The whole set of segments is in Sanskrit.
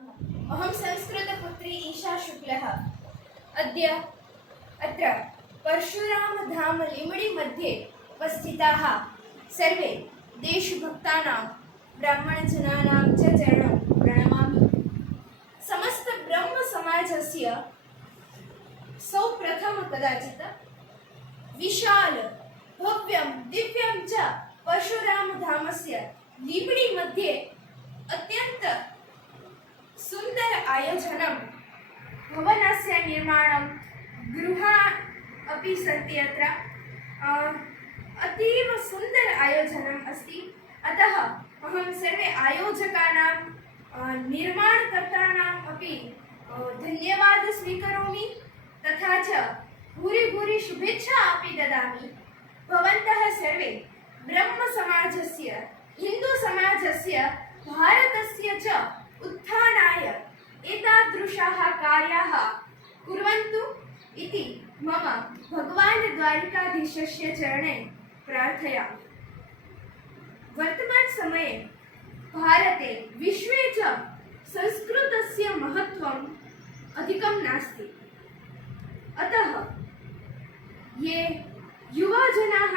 अहं संस्कृतपुत्री ईशा शुक्लः। अद्य अत्र परशुरामधाम लिमडि मध्ये उपस्थिताः सर्वे देशभक्तानां ब्राह्मणजनानां च चरणं प्रणमामि। समस्त ब्रह्मसमाजस्य सौप्रथम कदाचित् विशाल भव्यं दिव्यं च परशुरामधामस्य लिमडि मध्ये अत्यंत सुंदर आयोजनं भवनस्य निर्माणं गृहा अपि सन्ति। अत्र अतीव सुंदर आयोजनम् अस्ति। अतः अहं सर्वे आयोजकानां निर्माणकर्तानाम् अपि धन्यवादं स्वीकरोमि, तथा च भूरि शुभेच्छा अपि ददामि। भवन्तः सर्वे ब्रह्मसमाजस्य, हिन्दुसमाजस्य, भारतस्य च उत्थानाय एतादृशाः कार्याः कुर्वन्तु इति मम भगवान् द्वारिकाधीशस्य चरणे प्रार्थयामि। वर्तमान समये भारते विश्वे च संस्कृतस्य महत्त्वम् अधिकं नास्ति। अतः ये युवजनाः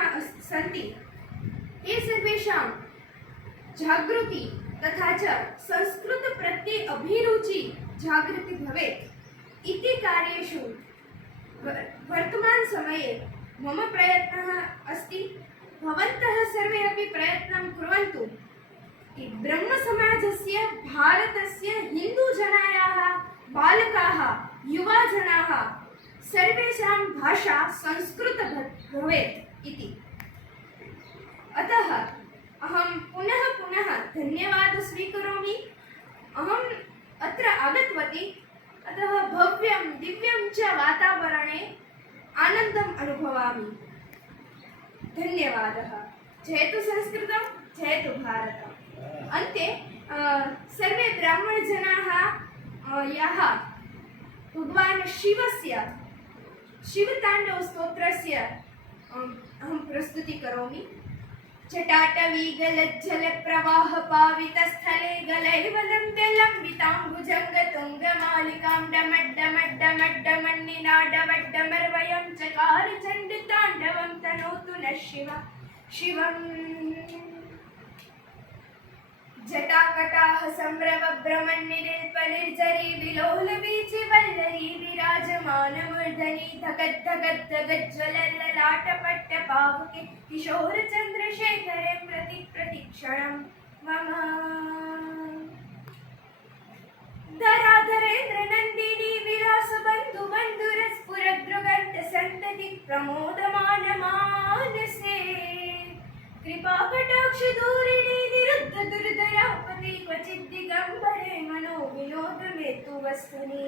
सन्ति ते सर्वेषां जागृति तथा च संस्कृत प्रत्ये अभिरुचि जागृति भवेत् इति कार्येषु वर्तमान समये मम प्रयत्नः अस्ति। भवन्तः सर्वे अपि प्रयत्नं कुर्वन्तु। ब्रह्मसमाजस्य, भारतस्य हिन्दुजनायाः बालकाः, युवजनाः सर्वेषां भाषा संस्कृत भवेत् इति। अतः अहं पुनः धन्यवादं स्वीकरोमि। अहम् अत्र आगतवती, अतः भव्यं दिव्यं च वातावरणे आनन्दम् अनुभवामि। धन्यवादः। जयतु संस्कृतं, जयतु भारतम्। अन्ते सर्वे ब्राह्मणजनाः याः भगवान् शिवस्य शिवताण्डवस्तोत्रस्य अहं प्रस्तुति करोमि। जटाटवीगलज्जल प्रवाह पावितस्थले गलैर्वलम्ब्य लम्बिताम्बुजङ्गतुङ्गमालिकां डमड्डमड्डमड्डमन्निनाडवड्डमर्वयं चकार चण्डताण्डवं तनोतु नः शिवम्। जटाकटाह संभ्रम भ्रमन्निरिल्पनिर्झरी विलोलवीचि वल्लरी विराजमानमूर्धनि धगज्ज्वलल्ललाटपट्टपावके किशोरचन्द्रशेखरे प्रतिक्षणं मम। धराधरेन्द्रनन्दिनी विलासबन्धुबन्धुरस्फुरद्रुगण्डसन्तति प्रमोदमानमानसे कृपाकटाक्षदूरिणी निरुद्ध दुर्धरापति क्वचित् दिगम्बरे मनो विनोदमेतु वस्तुनि।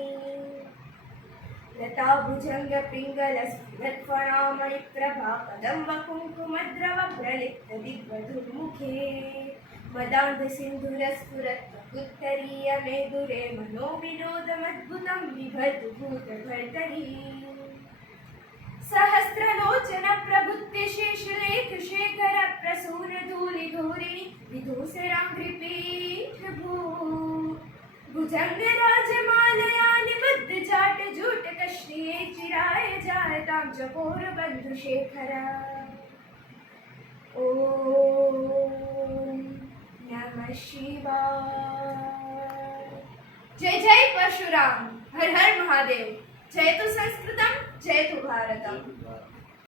लताभुजङ्ग पिङ्गलस्फुरत्फणामणिप्रभा कदम्ब कुङ्कुमद्रव प्रलिप्त दिग्वधुर्मुखे मदान्धसिन्धुरस्फुरत् उत्तरीय मेदुरे मनो विनोदमद्भुतं बिभर्तु भूतभर्तरी। सहस्रलोचन प्रभुत्य शेषलेख शेखर प्रसूर धूलि धूरिणि विधूसराङ्घ्रिपीठ भुजङ्ग राजमालया निबद्ध जाट जूटक श्रिये चिराय जायतां चकोर बन्धुशेखर। ॐ नमः शिवाय। जय जय परशुराम, हर हर महादेव। जयतु संस्कृतं, जयतु भारतम्।